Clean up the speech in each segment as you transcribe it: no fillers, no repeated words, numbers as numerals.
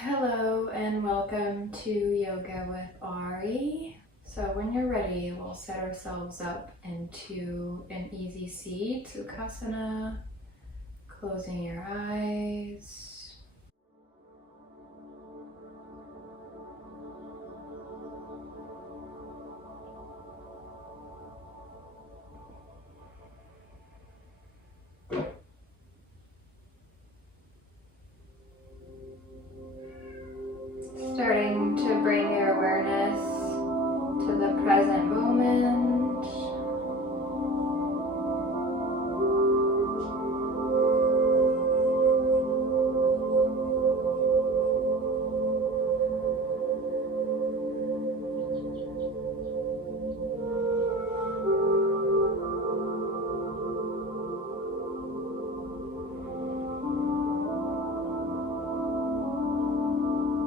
Hello and welcome to Yoga with Ari. So when you're ready, we'll set ourselves up into an easy seat, Sukhasana, closing your eyes. Starting to bring your awareness to the present moment.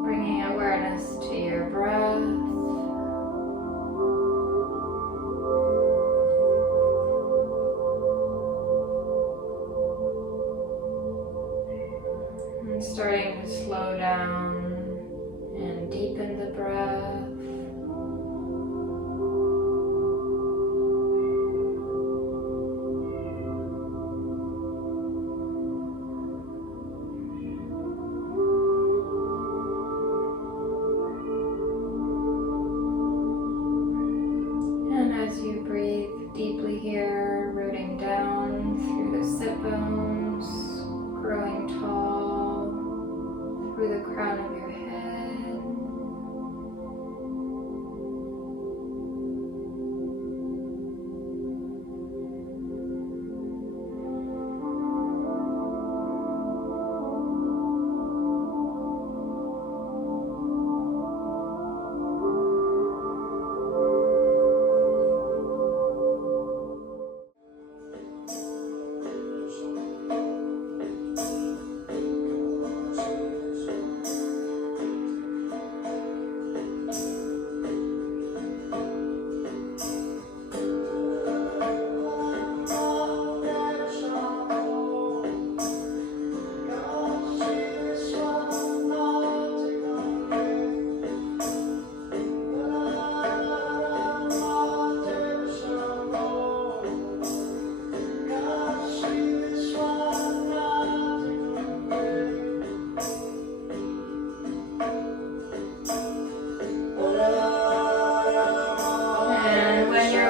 Bringing awareness to your breath. And starting to slow down and deepen the breath. And as you breathe deeply here, rooting down through the sit bones, growing tall through the crown of your head.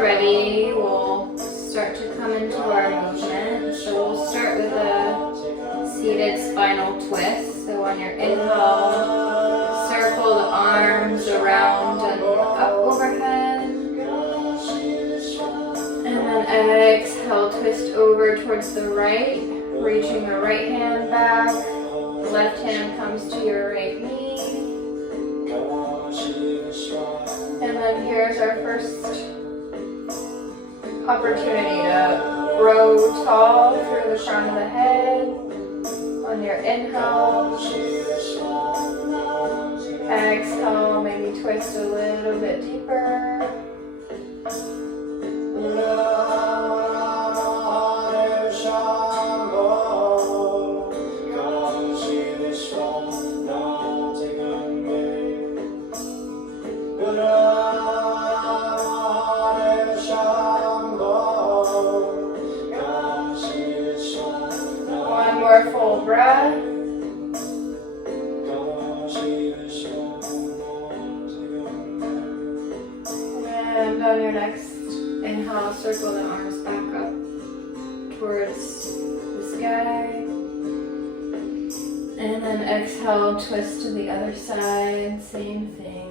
Ready, we'll start to come into our movement. So we'll start with a seated spinal twist. So on your inhale, circle the arms around and up overhead. And then exhale, twist over towards the right, reaching the right hand back. The left hand comes to your right knee. And then here's our first opportunity to grow tall through the crown of the head. On your inhale, exhale, maybe twist a little bit deeper. Full breath. And on your next inhale, circle the arms back up towards the sky. And then exhale, twist to the other side, same thing.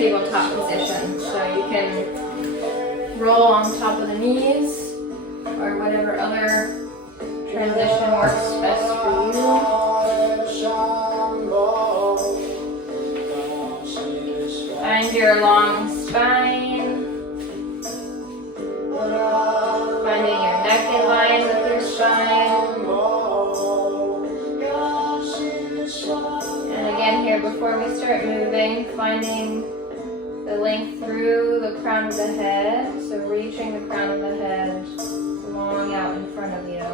tabletop position. So you can roll on top of the knees or whatever other transition works best for you. Find your long spine. Finding your neck in line with your spine. And again here, before we start moving, finding the length through the crown of the head. So reaching the crown of the head long out in front of you.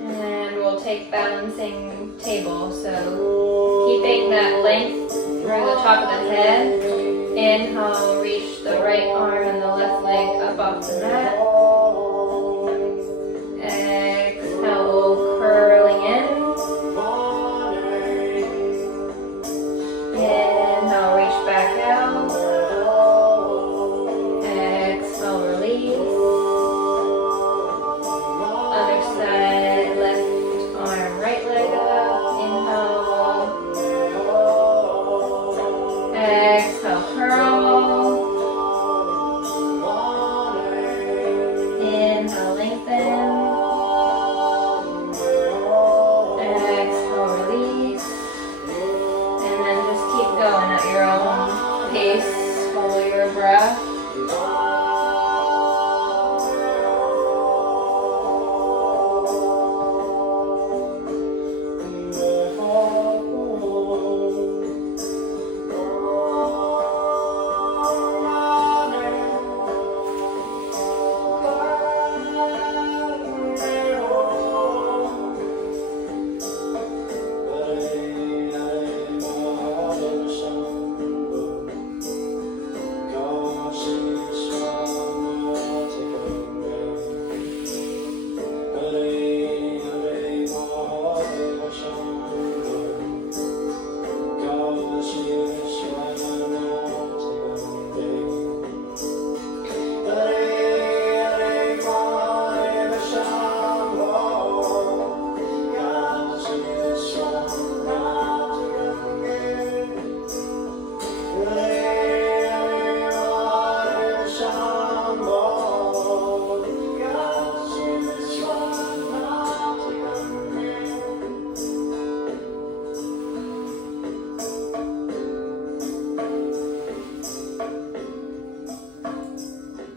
And then we'll take balancing table. So keeping that length through the top of the head. Inhale, reach the right arm and the left leg up off the mat. Exhale, curling in. Inhale, reach back out. Exhale, release. Other side, left arm, right leg up. Inhale. Exhale, curl. Inhale, lengthen. Exhale, release. And then just keep going at your own pace. Follow your breath.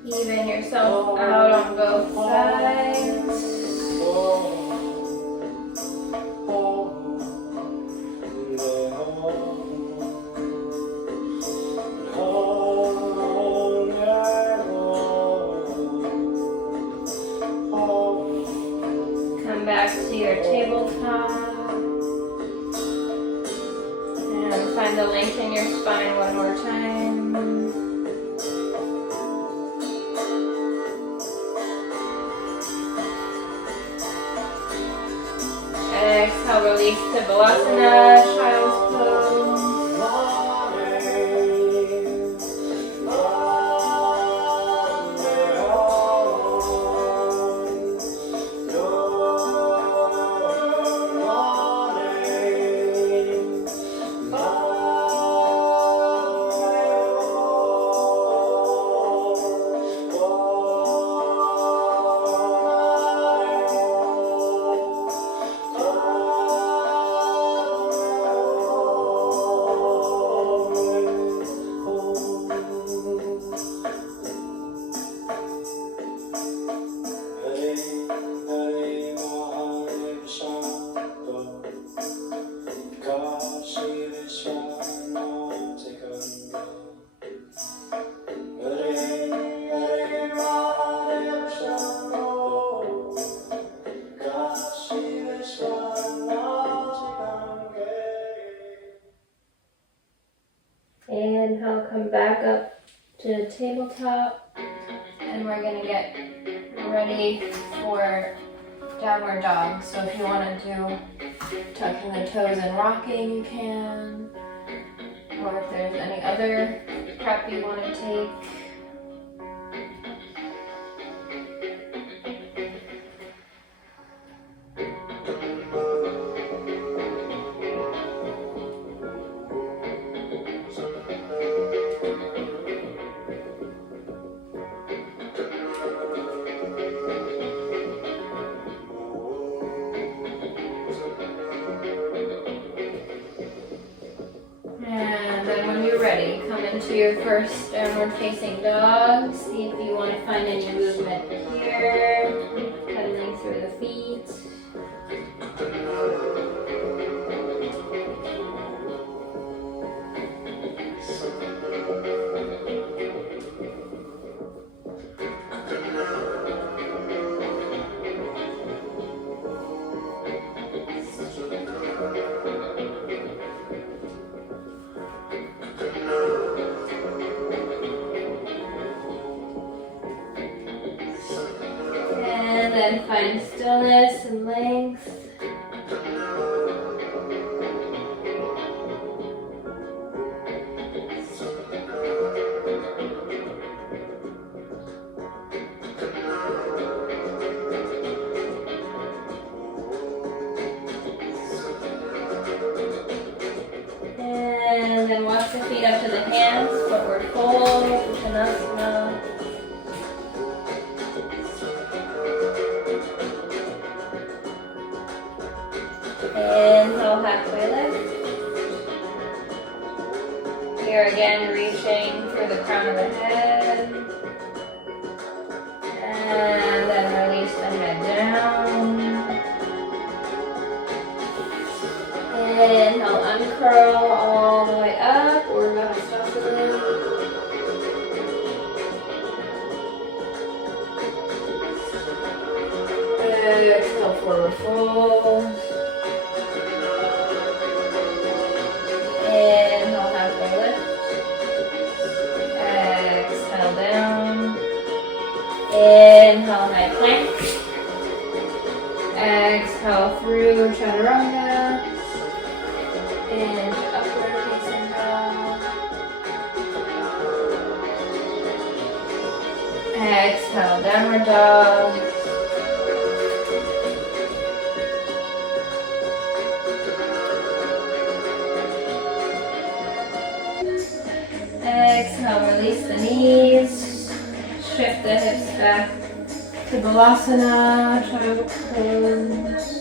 Even yourself out on both sides. Come back to your tabletop. And find the length in your spine one more time. Exhale, release to Savasana, child's pose. Inhale, come back up to the tabletop, and we're going to get ready for downward dog. So if you want to do tucking the toes and rocking, you can. Or if there's any other prep you want to take. to your first downward facing dog. See if you want to find any movement here, pedaling through the feet. And then find stillness and length. And then walk the feet up to the hands, forward fold, Uttanasana. Inhale, halfway lift. Here again, reaching through the crown of the head. And then release the head down. Inhale, uncurl all the way up, Urdhva Hastasana. Exhale, forward fold. Inhale, halfway lift. Exhale, down. Inhale, high plank. Exhale through Chaturanga. Into upward facing dog. Exhale, downward dog. Exhale, release the knees. Shift the hips back to Balasana, child pose.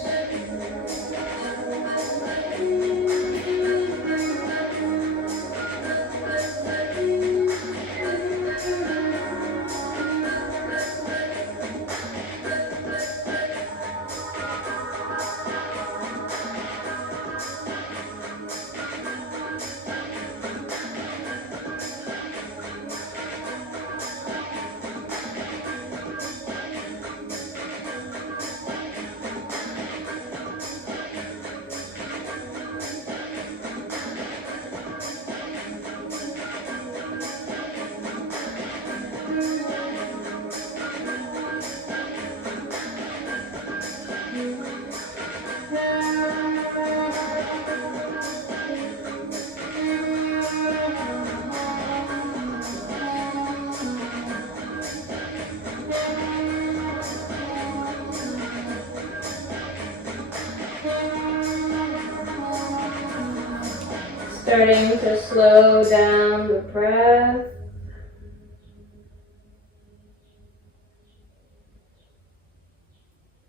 Starting to slow down the breath.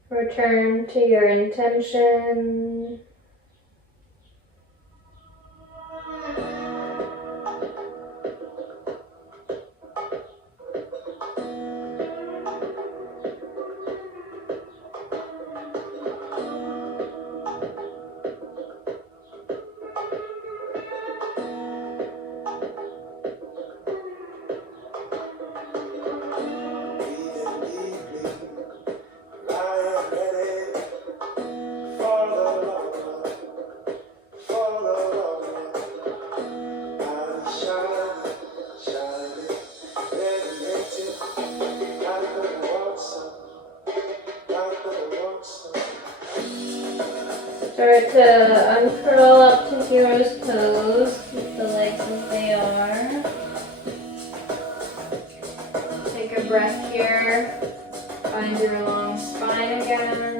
Return to your intention. Start to uncurl up to hero's pose. Keep the legs as they are. Take a breath here. Find your long spine again.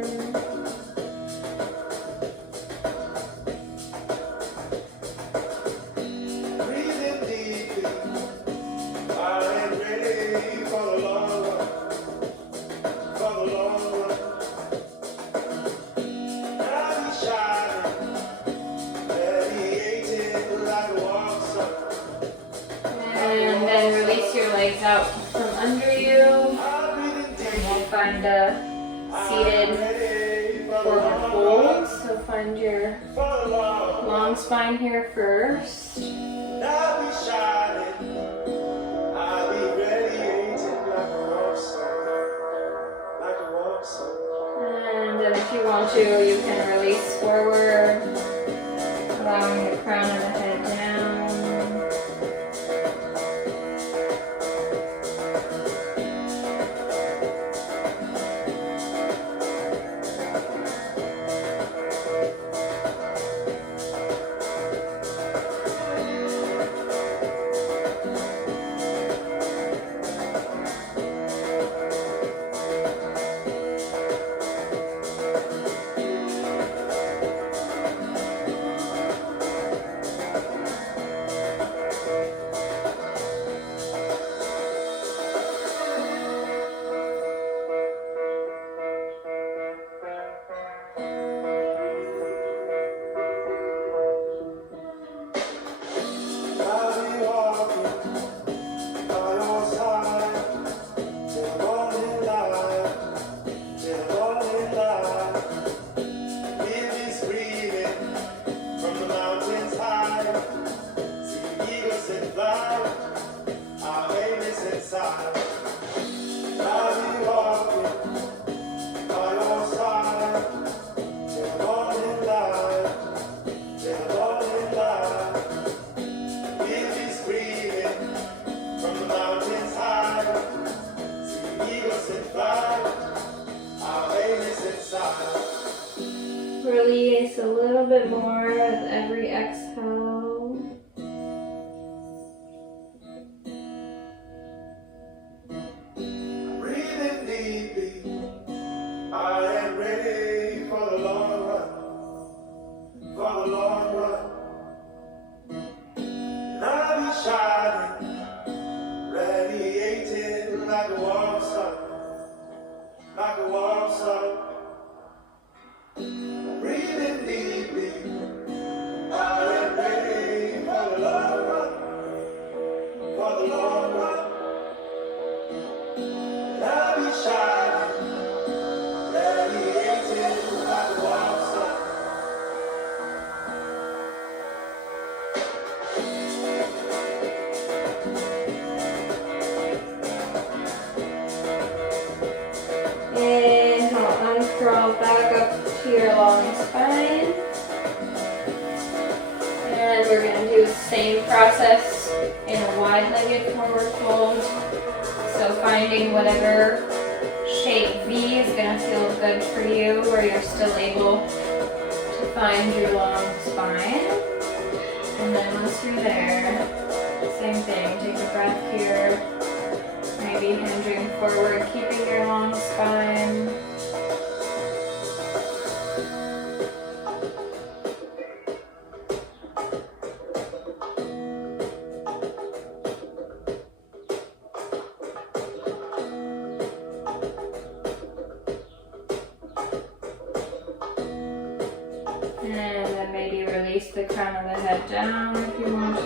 find a seated forward fold. So find your long spine here first. And then if you want to, you can release forward, allowing the crown of the head down. Release a little bit more with every exhale. Breathing deeply, I am ready for the long run, for the long run. And I'll be shining, radiating like a warm sun, like a warm sun. Breathing deeply, I am ready for the long run, for the long run. And I'll be shining, radiating like a warm sun. Inhale, uncurl back up to your long spine. And we're going to do the same process in a wide-legged forward fold. So finding whatever shape V is going to feel good for you, where you're still able to find your long spine. And then once you're there, same thing, take a breath here. Maybe hinging forward, keeping your long spine. And then maybe release the crown of the head down if you want to.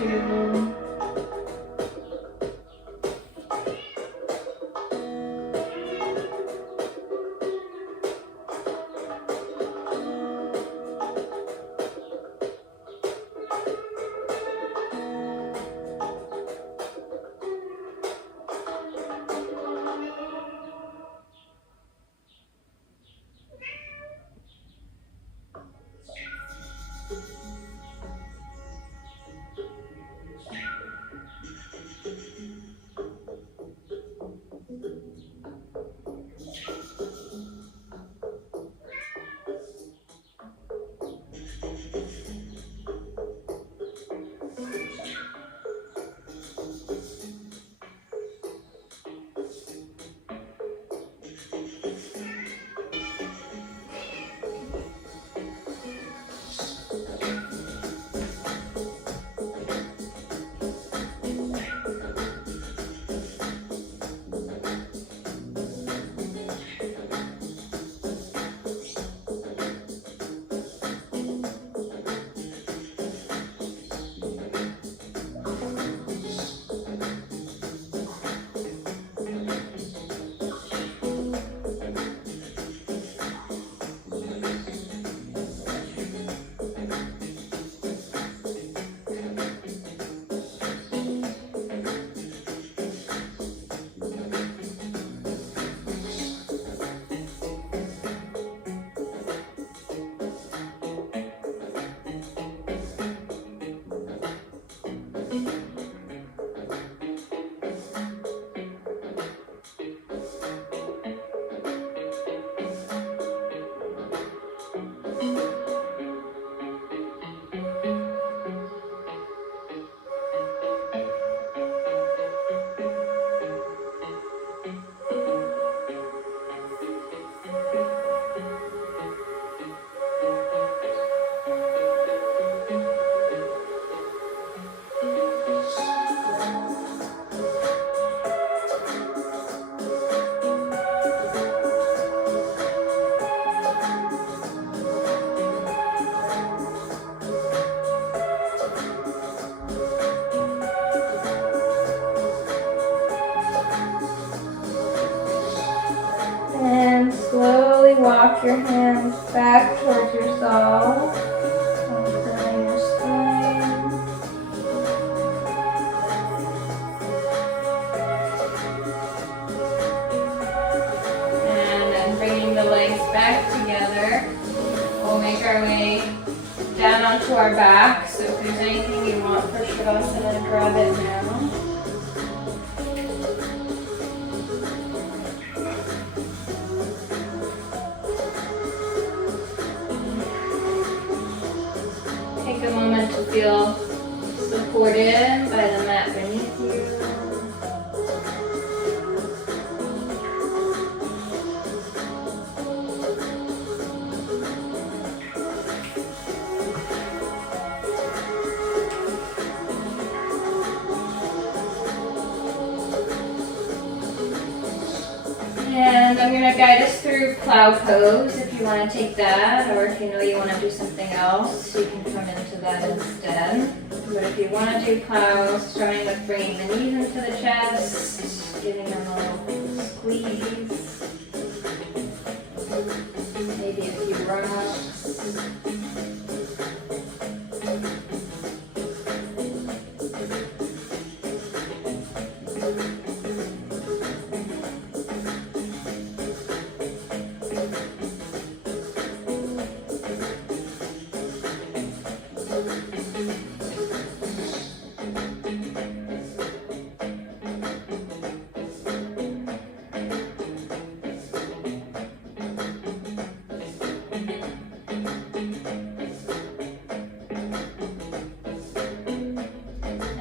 lift your hands back towards yourself. Lengthening your spine. And then bringing the legs back together. We'll make our way down onto our back. So if there's anything you want for Shavasana, grab it now. Take a moment to feel supported by the mat beneath you. And I'm going to guide us through plow pose if you want to take that, or if you know you want to do something else, you can come into that instead. But if you want to do plow, starting with bringing the knees into the chest, giving them a little squeeze, maybe a few rocks.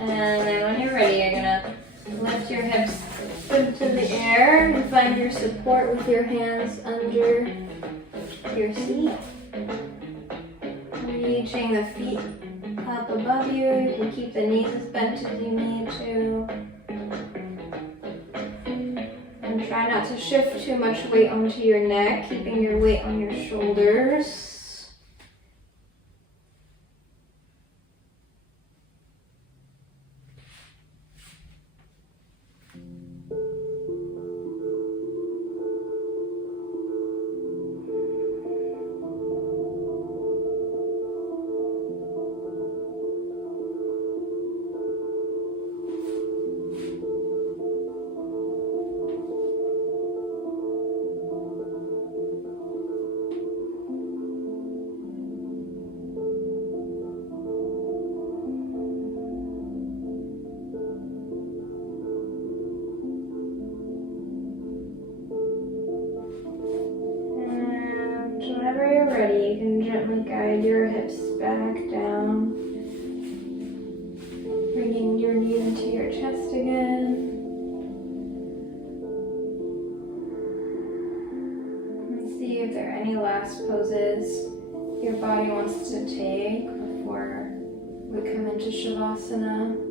And then when you're ready, you're gonna lift your hips into the air and find your support with your hands under your seat. Reaching the feet up above you. You can keep the knees as bent as you need to. And try not to shift too much weight onto your neck, keeping your weight on your shoulders. Whenever you're ready, you can gently guide your hips back down, bringing your knees into your chest again. And see if there are any last poses your body wants to take before we come into Shavasana.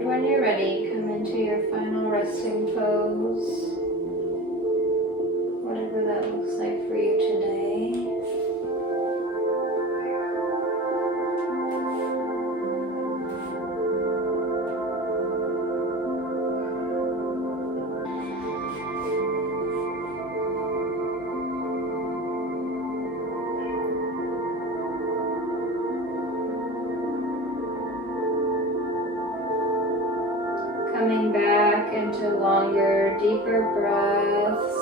When you're ready, come into your final resting pose, whatever that looks like for you today. Coming back into longer, deeper breaths.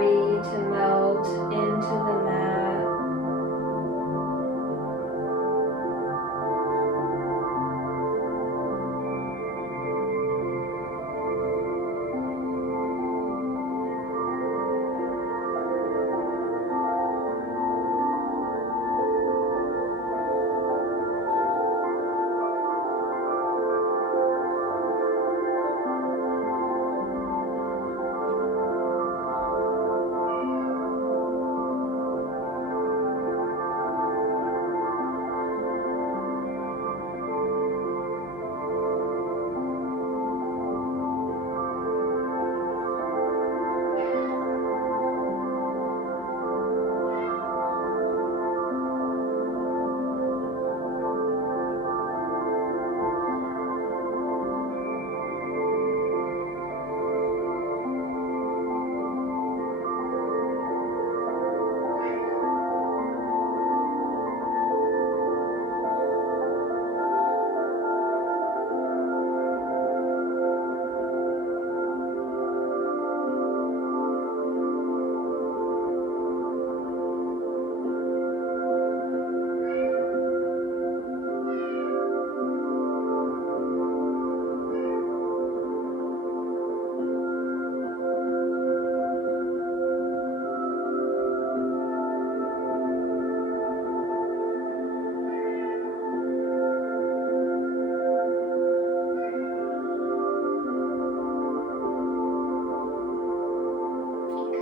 body to melt into the mat.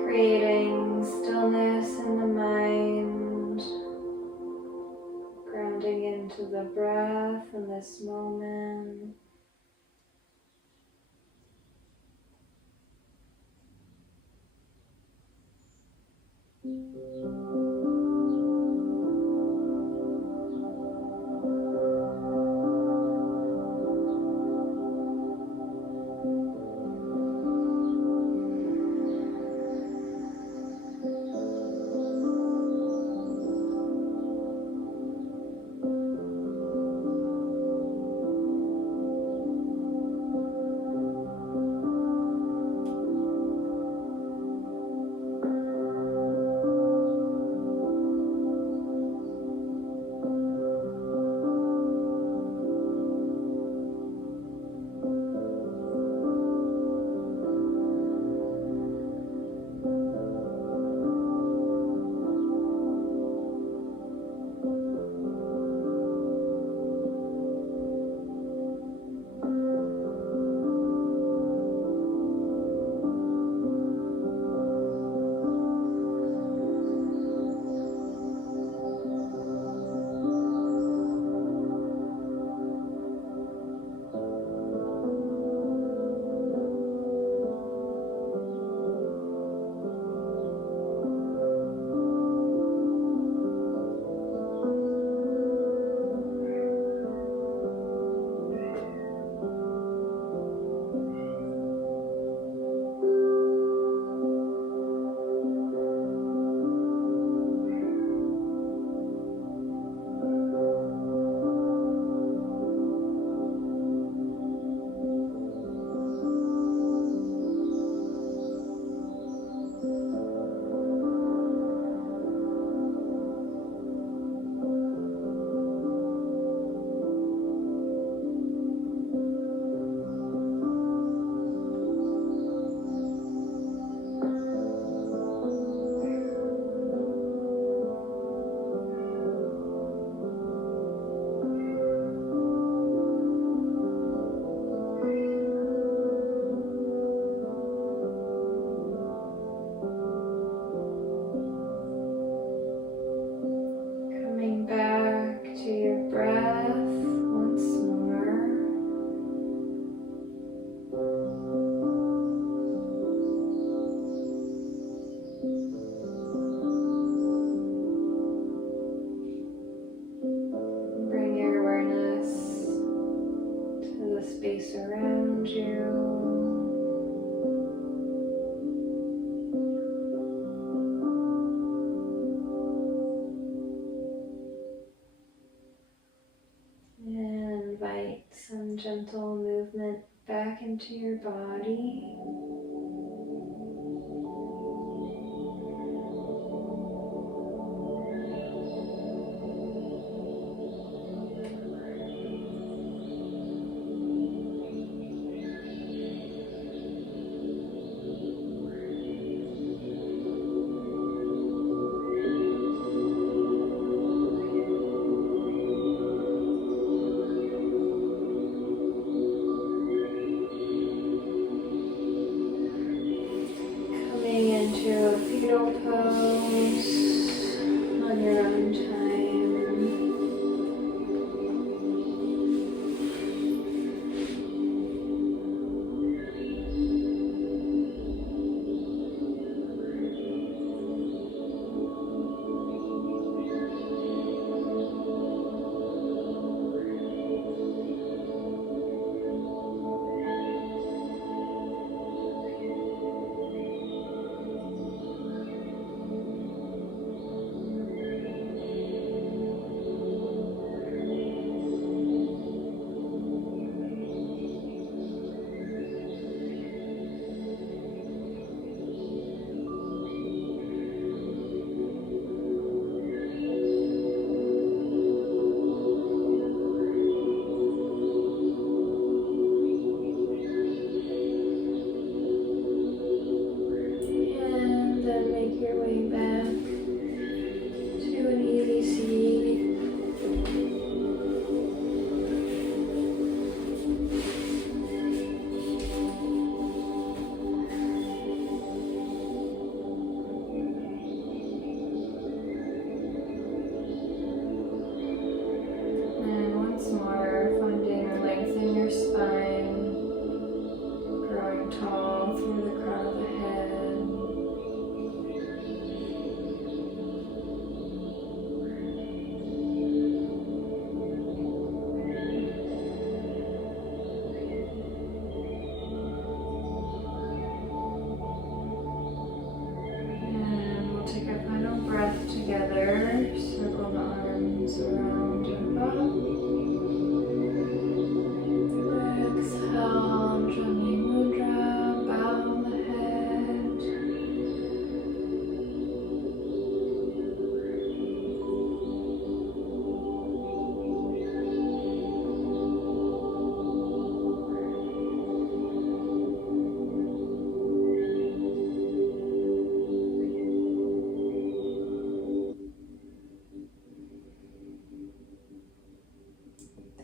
Creating stillness in the mind, grounding into the breath in this moment. space around you. And invite some gentle movement back into your body.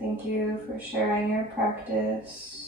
Thank you for sharing your practice.